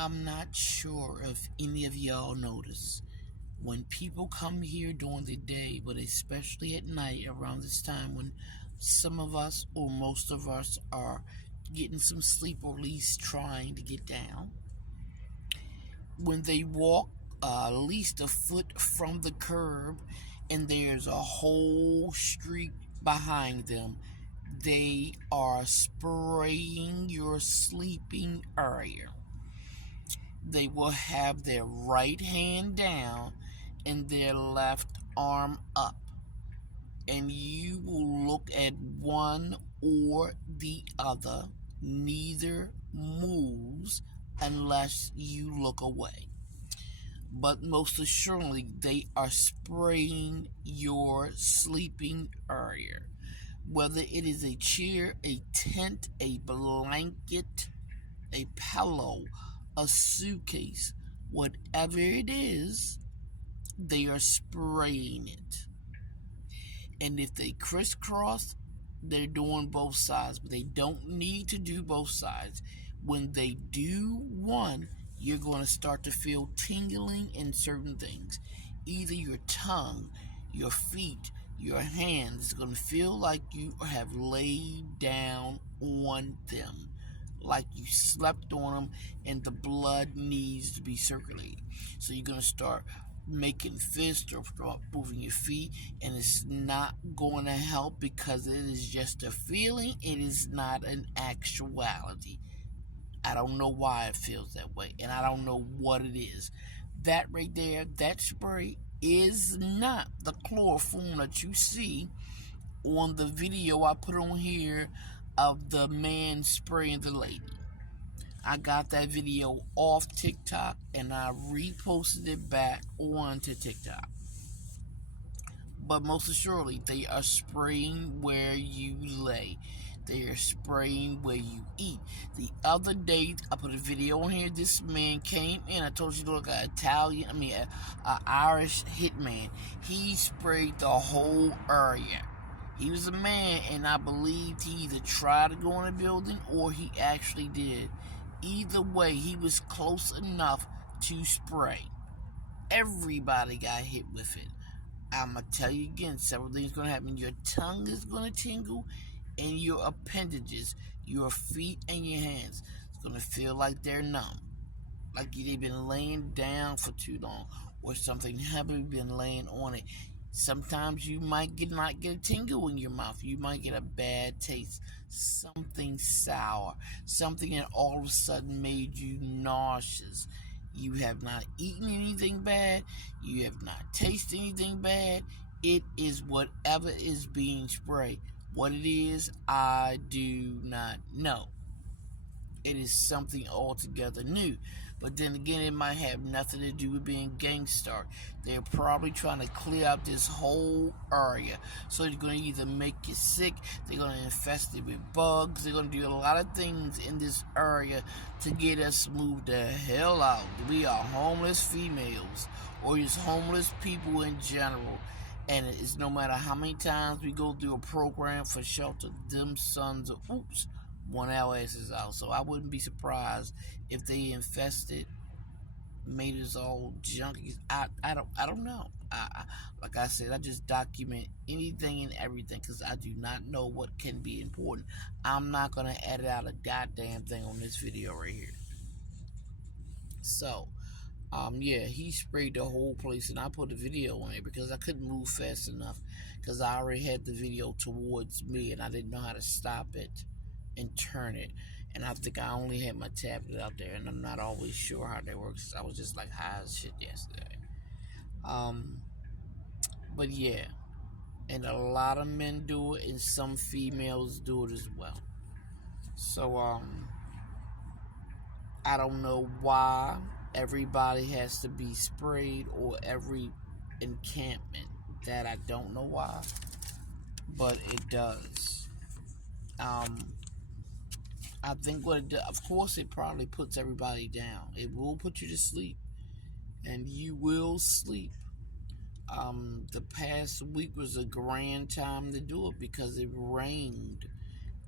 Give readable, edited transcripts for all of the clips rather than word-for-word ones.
I'm not sure if any of y'all notice when people come here during the day, but especially at night around this time when some of us or most of us are getting some sleep or at least trying to get down. When they walk at least a foot from the curb and there's a whole street behind them, they are spraying your sleeping area. They will have their right hand down and their left arm up, and you will look at one or the other. Neither moves unless you look away. But most assuredly, they are spraying your sleeping area. Whether it is a chair, a tent, a blanket, a pillow, a suitcase, whatever it is, they are spraying it. And if they crisscross, they're doing both sides, but they don't need to do both sides. When they do one, you're going to start to feel tingling in certain things. Either your tongue, your feet, your hands is going to feel like you have laid down on them, like you slept on them, and the blood needs to be circulating. So you're going to start making fists or moving your feet, and it's not going to help because it is just a feeling. It is not an actuality. I don't know why it feels that way, and I don't know what it is. That right there, that spray is not the chloroform that you see on the video I put on here of the man spraying the lady. I got that video off TikTok and I reposted it back onto TikTok. But most assuredly, they are spraying where you lay. They are spraying where you eat. The other day, I put a video on here. This man came in. I told you to look at an Irish hitman. He sprayed the whole area. He was a man, and I believed he either tried to go in a building or he actually did. Either way, he was close enough to spray. Everybody got hit with it. I'm going to tell you again, several things going to happen. Your tongue is going to tingle, and your appendages, your feet and your hands, it's going to feel like they're numb. Like they've been laying down for too long, or something heavy been laying on it. Sometimes you might not get a tingle in your mouth. You might get a bad taste. Something sour. Something that all of a sudden made you nauseous. You have not eaten anything bad. You have not tasted anything bad. It is whatever is being sprayed. What it is, I do not know. It is something altogether new. But then again, it might have nothing to do with being gangster. They're probably trying to clear out this whole area. So they're going to either make you sick, they're going to infest it with bugs, they're going to do a lot of things in this area to get us moved the hell out. We are homeless females, or just homeless people in general. And it's no matter how many times we go through a program for shelter, them sons of want our asses out. So I wouldn't be surprised if they infested, made us all junkies. I don't know. Like I said, I just document anything and everything because I do not know what can be important. I'm not gonna edit out a goddamn thing on this video right here. So, yeah, he sprayed the whole place, and I put a video on it because I couldn't move fast enough because I already had the video towards me and I didn't know how to stop it and turn it. And I think I only had my tablet out there, and I'm not always sure how that works. I was just like high as shit yesterday. But yeah, and a lot of men do it, and some females do it as well. So I don't know why everybody has to be sprayed, or every encampment. That I don't know why, but it does. I think what it does, of course, it probably puts everybody down. It will put you to sleep, and you will sleep. The past week was a grand time to do it because it rained,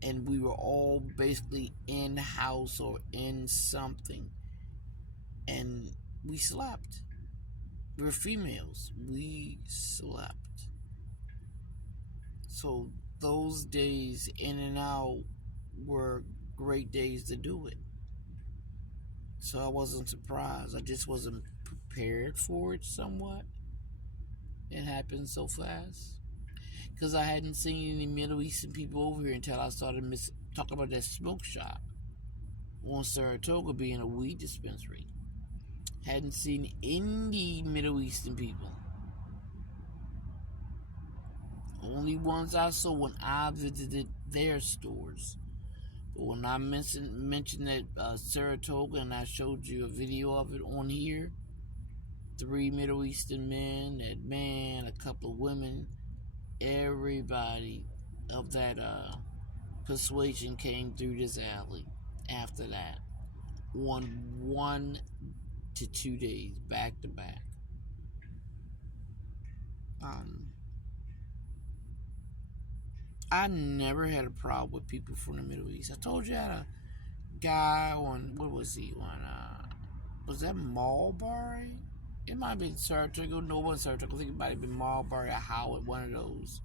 and we were all basically in house or in something. and we slept. We're females. We slept. So those days in and out were great days to do it. So I wasn't surprised. I just wasn't prepared for it somewhat. It happened so fast. Because I hadn't seen any Middle Eastern people over here until I started talking about that smoke shop on Saratoga being a weed dispensary. Hadn't seen any Middle Eastern people. Only ones I saw when I visited their stores. But when I mentioned that Saratoga, and I showed you a video of it on here, 3 Middle Eastern men, that man, a couple of women, everybody of that persuasion came through this alley after that on 1 to 2 days back to back. I never had a problem with people from the Middle East. I told you I had a guy on, what was he on, was that Mulberry? It might have been Saratoga. No, it wasn't Saratoga. I think it might have been Mulberry or Howard, one of those.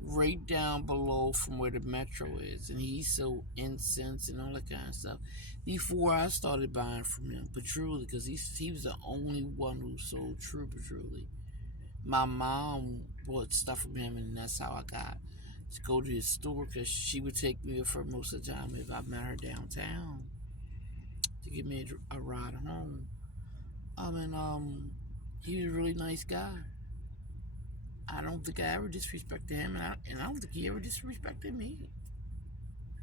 Right down below from where the metro is. And he sold incense and all that kind of stuff before I started buying from him, patchouli, because he was the only one who sold true patchouli. My mom bought stuff from him, and that's how I got to go to his store, because she would take me with her most of the time if I met her downtown to give me a ride home. He was a really nice guy. I don't think I ever disrespected him, and I don't think he ever disrespected me.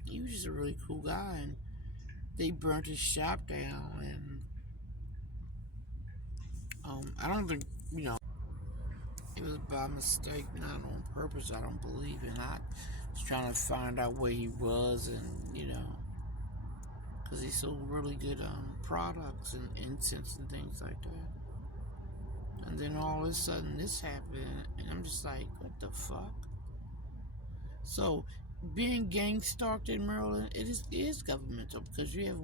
He was just a really cool guy, and they burnt his shop down, and I don't think, it was by mistake, not on purpose, I don't believe. And I was trying to find out where he was, and, because he sold really good products and incense and things like that. And then all of a sudden this happened, and I'm just like, what the fuck? So, being gang-stalked in Maryland, it is governmental, because you have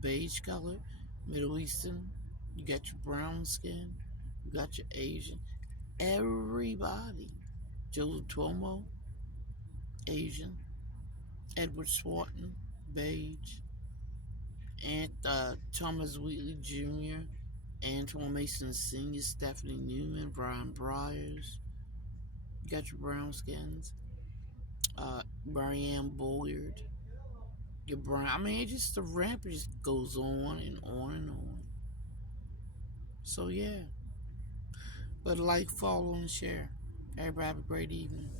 beige color, Middle Eastern, you got your brown skin, you got your Asian, everybody. Joseph Tuomo, Asian, Edward Swarton, beige, and Thomas Wheatley Jr., Antoine Mason Sr., Stephanie Newman, Brian Byers. You got your brown skins. Marianne Boyd. Your brown. I mean, it just, the ramp just goes on and on and on. So, yeah. But like, follow, and share. Everybody have a great evening.